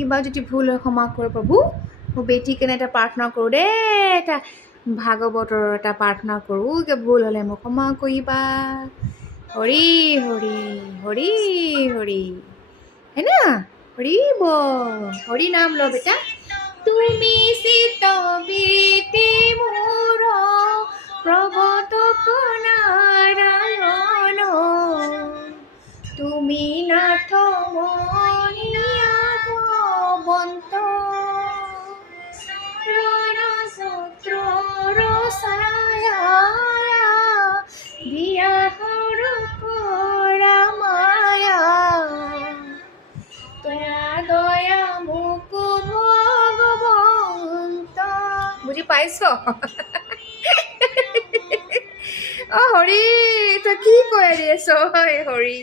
কিবা যদি ভুল হয় ক্ষমা কৰ প্ৰভু মোৰ বেটী কেনে এটা প্ৰাৰ্থনা কৰোঁ দেই এটা ভাগৱতৰ এটা প্ৰাৰ্থনা কৰোঁ ভুল হ'লে মোক ক্ষমা কৰিবা হৰি হৰি হৰি হৰি है ना हरि बोल हरि नाम लो बेटा তুমি চিতবিতি মোৰ প্ৰভতক নাৰায়ণ তুমি নাথ মনিয়া ভৱন্ত ৰণসূত্ৰ ৰসায়া দিয়া ৰামায়া দয়া মোক ভগৱন্ত বুজি পাইছ অ হৰি তই কি কৈ আছ হৰি